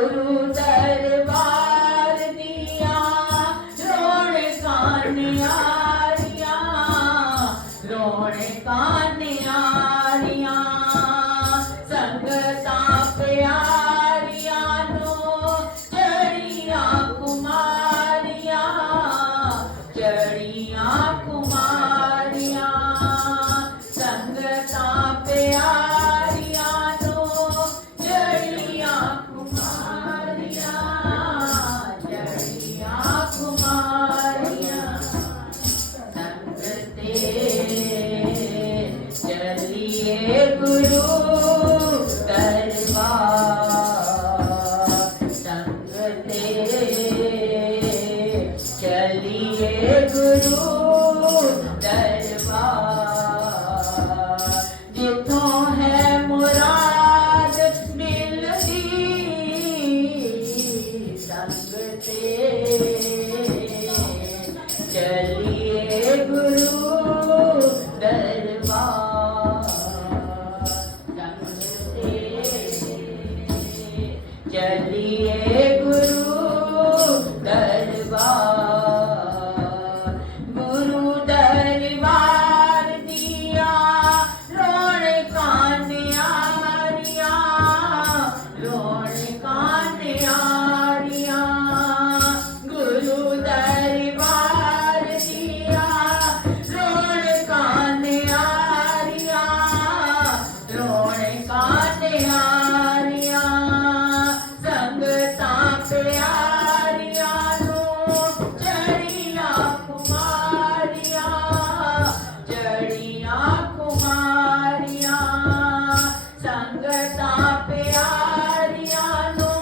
गुरु दरबार दिया रौनकां न्यारियां, रौनकां न्यारियां, संगतां प्यारियां नो चढ़ियां कुमारियां, चढ़ियां कुमारियां, संगतां प्यारियां नो चढ़ियां कुमारियां, चढ़ियां कुमारियां, संगते चलिए गुरु दरबार, संगते चलिए गुरु दरबार, जिथों है मुराद मिलती संगते चलिए गुरु दरबार, संगते चलिए गुरु दरबार, गुरु दरबार दिया रौनकां न्यारियां, रौनकां न्यारियां, गुरु दरबार दिया रौनकां न्यारियां, रौनकां न्यारियां, संगतां प्यारियां नो चढ़ियां कुमारियां, चढ़ियां कुमारियां, संगतां प्यारियां नो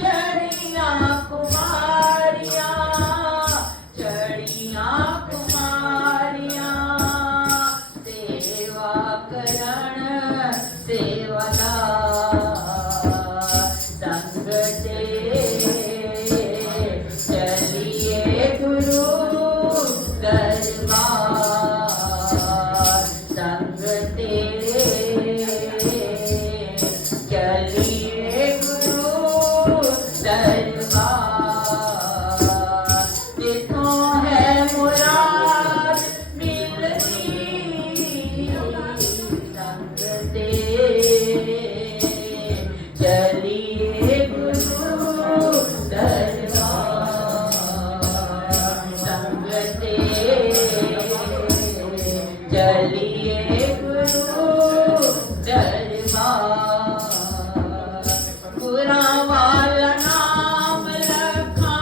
चढ़ियां कुमारियां, चढ़ियां कुमारियां, सेवा करण सेवादार, संगते चलिए गुरु दरबार, संगते चलिए गुरु दरबार, जिथों है मुराद मिलती संगते चलिए गुरु दरबार, संगते चलिए गुरु दरबार, गुरां वाला नाम रखा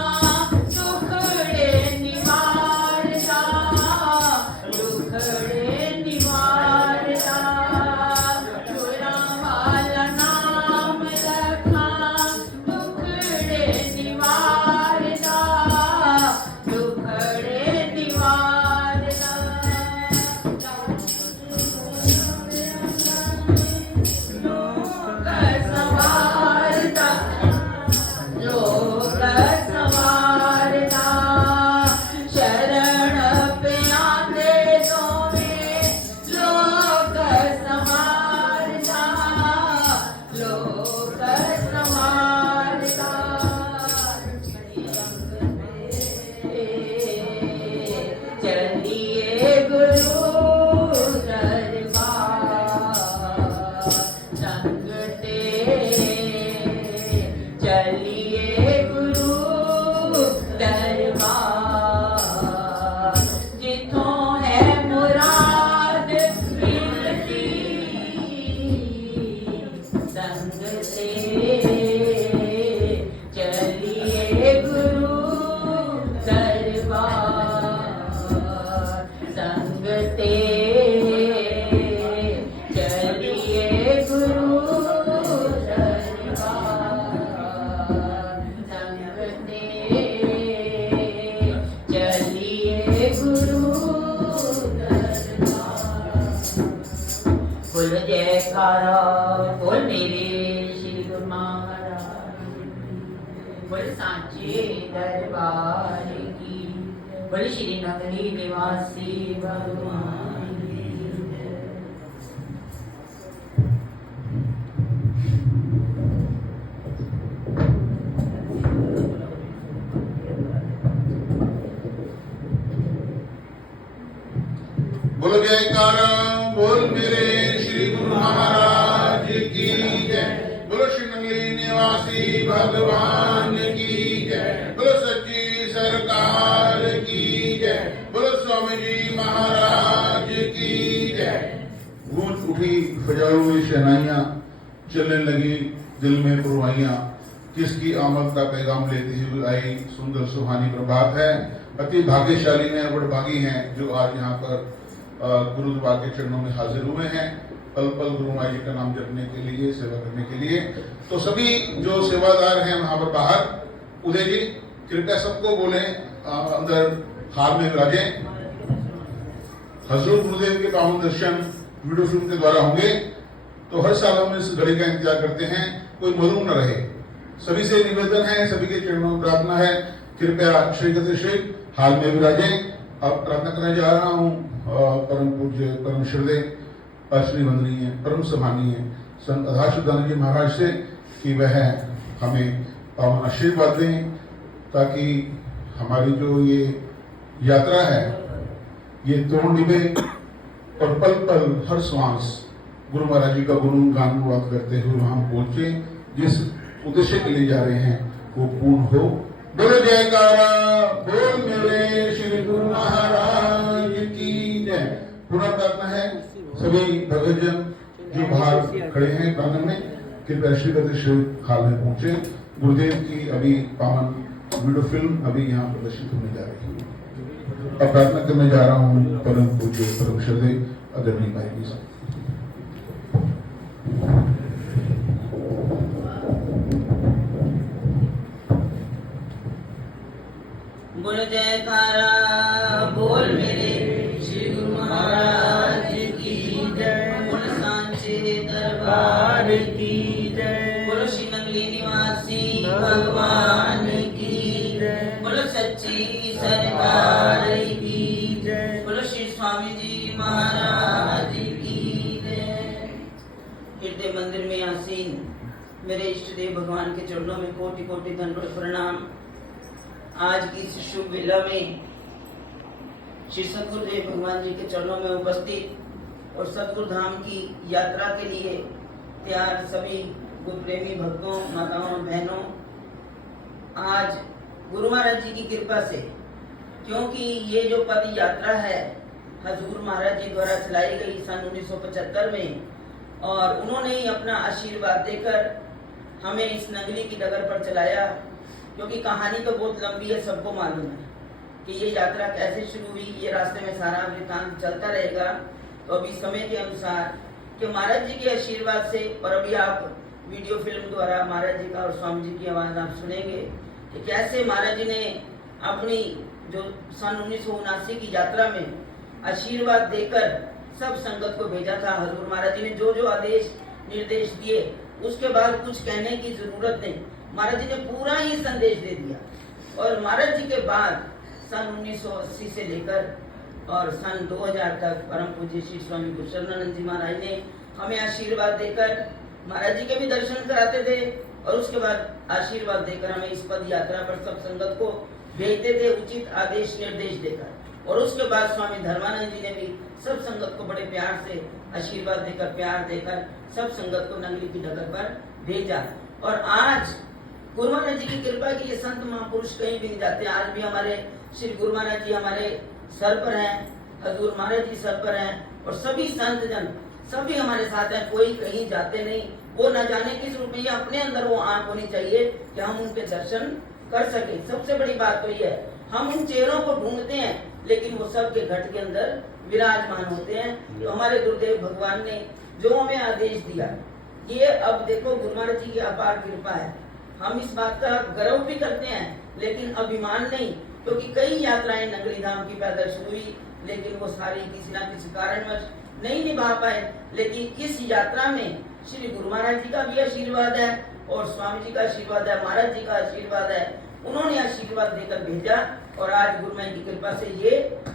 दुखड़े निवारदा, दुखड़े निवारदा, गुरां वाला नाम रखा दुखड़े निवारदा, दुखड़े निवारदा, लोक संवारदा, लोक संवारदा, शरण प्यांदे दोवें लोक संवारदा, लोक संवारदा, चलिए गुरु दरबार, संगते चलिए गुरु दरबार, जिथों है मुराद मिलती संगते चलिए गुरु दरबार, संगते चलिए गुरु दरबार, संगते चलिए गुरु दरबार। बोलो जयकारा बोल मेरे श्री गुरु महाराज, बोल सांचे दरबार की, बोल श्री नगरी निवासी भगवान की जय। जयकारा बोल मेरे श्री गुरु महाराज की जय। बोलो श्री नंगली निवासी भगवान की जय। बोलो सच्ची सरकार की जय। बोलो स्वामी जी महाराज की जय। गूंज उठी फजारों में शहनाइयां, चलने लगी दिल में पुरवाइयां, किसकी आमद का पैगाम लेती हुई आई सुंदर सुहानी प्रभात है। अति भाग्यशाली हैं, बड़भागी हैं जो आज यहाँ पर गुरुद्वार के चरणों में हाजिर हुए हैं, पल पल गुरु माई जी का नाम जपने के लिए, सेवा करने के लिए। तो सभी जो सेवादार हैं वहां पर बाहर, उदय जी कृपया सबको बोले अंदर हाल में विराजे। हजूर गुरुदेव के पावन दर्शन वीडियो फिल्म के द्वारा होंगे। तो हर साल हम इस घड़ी का इंतजार करते हैं, कोई महरूम न रहे। सभी से निवेदन है, सभी के चरणों में प्रार्थना है, कृपया श्री गति श्री हाल में विराजे। अब प्रार्थना करने जा रहा हूँ परम पूज्य परम श्रद्धेय श्री वंदनीय परम सम्मानीय संत अधाशुदानंद जी महाराज से कि वह हमें पावन आशीर्वाद दें, ताकि हमारी जो ये यात्रा है ये तोड़ निभे और पल पल हर श्वास गुरु महाराज जी का गुणगान करते हुए हम पहुंचे, जिस उद्देश्य के लिए जा रहे हैं वो पूर्ण हो। बोलो जयकारा बोल मेरे श्री गुरु महाराज की जय। पूरा प्रार्थना है सभी भक्तजन जो बाहर खड़े हैं प्रांगण में, कृपया श्री गति श्री हाल में पहुंचे। गुरुदेव की अभी पावन वीडियो फिल्म अभी यहाँ प्रदर्शित होने जा रही है। अब प्रार्थना करने जा रहा हूँ परम पूज्य परम श्रद्धेय आदरणीय भाई जी साहब। बोल जयकारा बोल मेरे श्री गुरु महाराज की जय। बोल सांचे दरबार की जय। बोलो श्री नंगली निवासी भगवान की जय। बोलो सच्ची सरकार की जय। बोलो श्री स्वामी जी महाराज की जय। हृदय मंदिर में आसीन मेरे इष्ट देव भगवान के चरणों में कोटि कोटि दंडवत प्रणाम। आज की इस शुभ वेला में श्री सतगुरुदेव भगवान जी के चरणों में उपस्थित और सतगुरु धाम की यात्रा के लिए तैयार सभी गुरु प्रेमी भक्तों, माताओं, बहनों, आज गुरु महाराज जी की कृपा से, क्योंकि ये जो पद यात्रा है हजूर महाराज जी द्वारा चलाई गई सन 1975 में, और उन्होंने ही अपना आशीर्वाद देकर हमें इस नगरी की डगर पर चलाया। क्योंकि कहानी तो बहुत लंबी है, सबको मालूम है कि ये यात्रा कैसे शुरू हुई, ये रास्ते में सारा वृतांत चलता रहेगा। तो अभी समय के अनुसार कि महाराज जी के आशीर्वाद से, और अभी आप वीडियो फिल्म द्वारा महाराज जी का और स्वामी जी की आवाज आप सुनेंगे कि कैसे महाराज जी ने अपनी जो सन 1979 की यात्रा में आशीर्वाद देकर सब संगत को भेजा था। हजूर महाराज जी ने जो जो आदेश निर्देश दिए उसके बाद कुछ कहने की जरूरत नहीं, महाराज जी ने पूरा ही संदेश दे दिया। और महाराज जी के बाद सन 1980 से लेकर और सन 2000 तक परम पूज्य श्री स्वामी गुरुचरणानंद जी महाराज ने हमें आशीर्वाद देकर महाराज जी के भी दर्शन कराते थे, और उसके बाद आशीर्वाद देकर हमें इस पद यात्रा पर सब संगत को भेजते थे उचित आदेश निर्देश देकर। और उसके बाद स्वामी धर्मानंद जी ने भी सब संगत को बड़े प्यार से आशीर्वाद देकर, प्यार देकर सब संगत को नगरी की डगर पर भेजा। और आज गुरु महाराज जी की कृपा की ये संत महापुरुष कहीं भी नहीं जाते। आज भी हमारे श्री गुरु महाराज जी हमारे सर पर हैं, हजूर महाराज जी सर पर हैं, और सभी संत जन सभी हमारे साथ हैं, कोई कहीं जाते नहीं। वो न जाने किस रूप में, अपने अंदर वो आंख होनी चाहिए कि हम उनके दर्शन कर सके। सबसे बड़ी बात तो ये है, हम उन चेहरों को ढूंढते हैं लेकिन वो सब के घट के अंदर विराजमान होते हैं। तो हमारे गुरुदेव भगवान ने जो हमें आदेश दिया, ये अब देखो गुरु महाराज जी की अपार कृपा है। हम इस बात का गर्व भी करते हैं लेकिन अभिमान नहीं, क्योंकि कई यात्राएं नगरी धाम की पैदल शुरू हुई लेकिन वो सारी किसी न किसी कारणवश नहीं निभा पाए। लेकिन इस यात्रा में श्री गुरु महाराज जी का भी आशीर्वाद है और स्वामी जी का आशीर्वाद है, महाराज जी का आशीर्वाद है। उन्होंने आशीर्वाद देकर भेजा और आज गुरु महाराज की कृपा से ये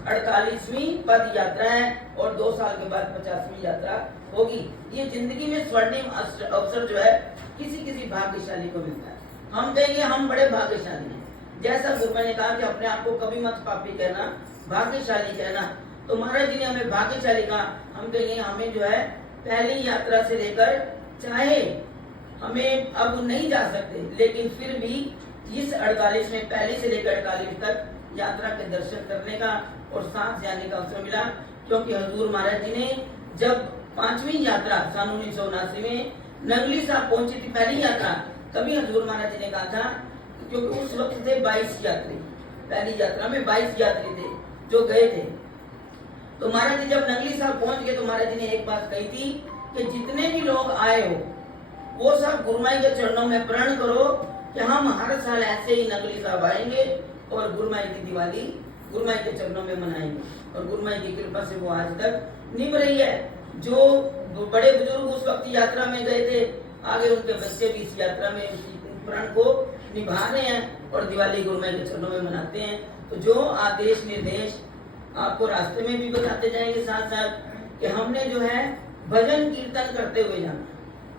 48वीं पद यात्रा है और 2 साल के बाद 50वीं यात्रा होगी। ये जिंदगी में स्वर्णिम अवसर जो है किसी किसी भाग्यशाली को मिलता है। हम कहेंगे हम बड़े भाग्यशाली हैं, जैसा गुरु ने कहा कि अपने आप को कभी मत पापी कहना, भाग्यशाली कहना। तो महाराज जी ने हमें भाग्यशाली कहा। हम कहेंगे हमें जो है पहली यात्रा से लेकर, चाहे हमें अब नहीं जा सकते, लेकिन फिर भी इस 48 में पहली से लेकर 48 तक यात्रा के दर्शन करने का और साथ जाने का अवसर मिला। क्योंकि हजूर महाराज जी ने जब 5वीं यात्रा सन 1979 में नंगली साहब पहुंची थी, पहली यात्रा, तभी हजूर महाराज जी ने कहा था, क्योंकि उस वक्त थे 22 यात्री, पहली यात्रा में 22 यात्री थे जो गए थे। तो महाराज जी जब नंगली साहब पहुंच गए तो महाराज जी ने एक बात कही थी कि जितने भी लोग आए हो वो सब गुरुमाई के चरणों में प्रण करो कि हम हर साल ऐसे ही नंगली साहब आएंगे और गुरुमाई की दिवाली गुरुमाई के चरणों में मनाएंगे। और गुरुमाई की कृपा से वो आज तक निभ रही है। जो बड़े बुजुर्ग उस वक्त यात्रा में गए थे, आगे उनके बच्चे भी इस यात्रा में उसी प्रण को निभा रहे हैं और दिवाली गुरुमाई के चरणों में मनाते हैं। तो जो आदेश निर्देश आपको रास्ते में भी बताते जाएंगे साथ साथ कि हमने जो है भजन कीर्तन करते हुए जाना,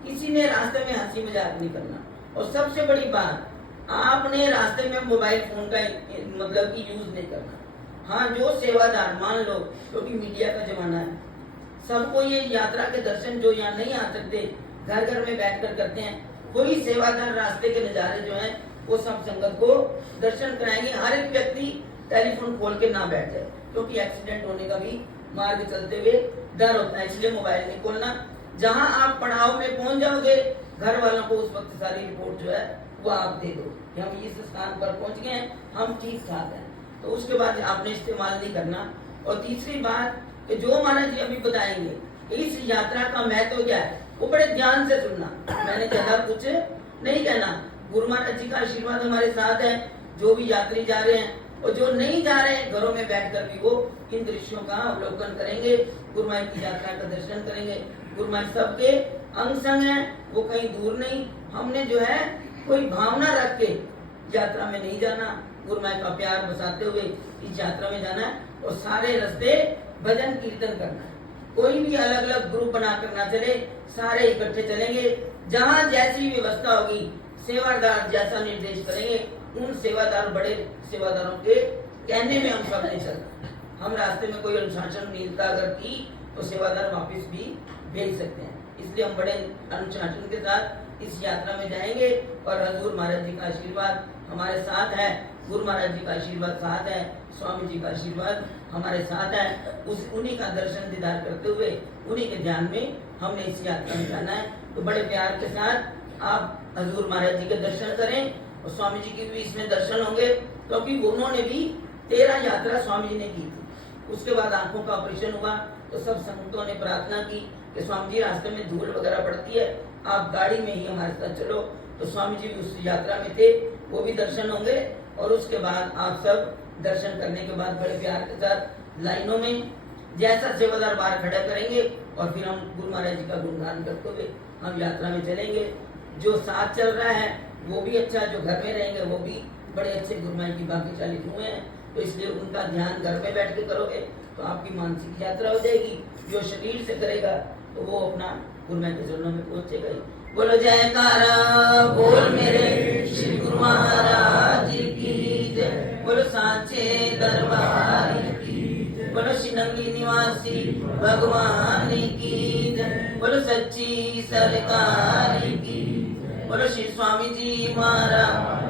किसी ने रास्ते में हंसी मजाक नहीं करना। और सबसे बड़ी बात, आपने रास्ते में मोबाइल फोन का मतलब कि यूज नहीं करना। हाँ, जो सेवादार, मान लो क्योंकि मीडिया का जमाना है, सबको ये यात्रा के दर्शन जो यहाँ नहीं आ सकते घर घर में बैठकर करते हैं, कोई सेवादार रास्ते के नजारे जो हैं वो सब संगत को दर्शन कराएंगे। हर एक व्यक्ति टेलीफोन खोल के ना बैठ जाए, क्योंकि एक्सीडेंट होने का भी मार्ग चलते हुए डर होता है, इसलिए मोबाइल नहीं खोलना। जहां आप पड़ाव में पहुंच जाओगे, घर वालों को उस वक्त सारी रिपोर्ट जो है वो आप दे दो कि हम इस स्थान पर पहुंच गए हैं, हम ठीक ठाक हैं। तो उसके बाद आपने इस्तेमाल नहीं करना। और तीसरी बात कि जो महाराज जी अभी बताएंगे, इस यात्रा का महत्व क्या है, वो बड़े ध्यान से सुनना। मैंने ज्यादा कुछ नहीं कहना। गुरु महाराज जी का आशीर्वाद हमारे साथ है। जो भी यात्री जा रहे हैं और जो नहीं जा रहे हैं, घरों में बैठकर भी वो इन दृश्यों का अवलोकन करेंगे, गुरुमाई की यात्रा का दर्शन करेंगे। गुरुमाई सबके अंग संग है, वो कहीं दूर नहीं। हमने जो है कोई भावना रख के यात्रा में नहीं जाना, गुरुमाई का प्यार बसाते हुए इस यात्रा में जाना है और सारे रास्ते भजन कीर्तन करना है। कोई भी अलग अलग ग्रुप बना कर ना चले, सारे इकट्ठे चलेंगे। जहाँ जैसी व्यवस्था होगी, सेवादार जैसा निर्देश करेंगे, उन सेवादार बड़े सेवादारों के कहने में हम सब नहीं चलते। हम रास्ते में कोई अनुशासनहीनता अगर की तो सेवादार वापस भी भेज सकते हैं। इसलिए हम बड़े अनुशासन के साथ इस यात्रा में जाएंगे और हजूर महाराज जी का आशीर्वाद हमारे साथ है, गुरु महाराज जी का आशीर्वाद साथ है, स्वामी जी का आशीर्वाद हमारे साथ है। उन्हीं का दर्शन दीदार करते हुए उन्हीं के ध्यान में हमने इस यात्रा में जाना है। तो बड़े प्यार के साथ आप हजूर महाराज जी के दर्शन करें और स्वामी जी के भी इसमें दर्शन होंगे, क्योंकि उन्होंने भी 13 यात्रा स्वामी जी ने की थी। उसके बाद आंखों का ऑपरेशन हुआ तो सब संतों ने प्रार्थना की कि स्वामी जी रास्ते में धूल वगैरह पड़ती है, आप गाड़ी में ही हमारे साथ चलो। तो स्वामी जी भी उस यात्रा में थे, वो भी दर्शन होंगे। और उसके बाद आप सब दर्शन करने के बाद बड़े प्यार के साथ लाइनों में जैसा सेवादार बाहर खड़ा करेंगे और फिर हम गुरु महाराज जी का गुणगान करते हुए हम यात्रा में चलेंगे। जो साथ चल रहा है वो भी अच्छा, जो घर में रहेंगे वो भी बड़े अच्छे गुरुमाई की भाग्यशाली हुए हैं। तो इसलिए उनका ध्यान घर में बैठ के करोगे तो आपकी मानसिक यात्रा हो जाएगी। जो शरीर से करेगा तो वो अपना गुरुमाई के चरणों में पहुंचेगा ही। बोलो जयकारा बोल मेरे श्री गुरु महाराज की जय। बोलो सांचे दरबार की जय। बोलो श्री नंगी निवासी भगवान की जय। बोलो सच्ची सरकार की। बोलो श्री स्वामी जी महाराज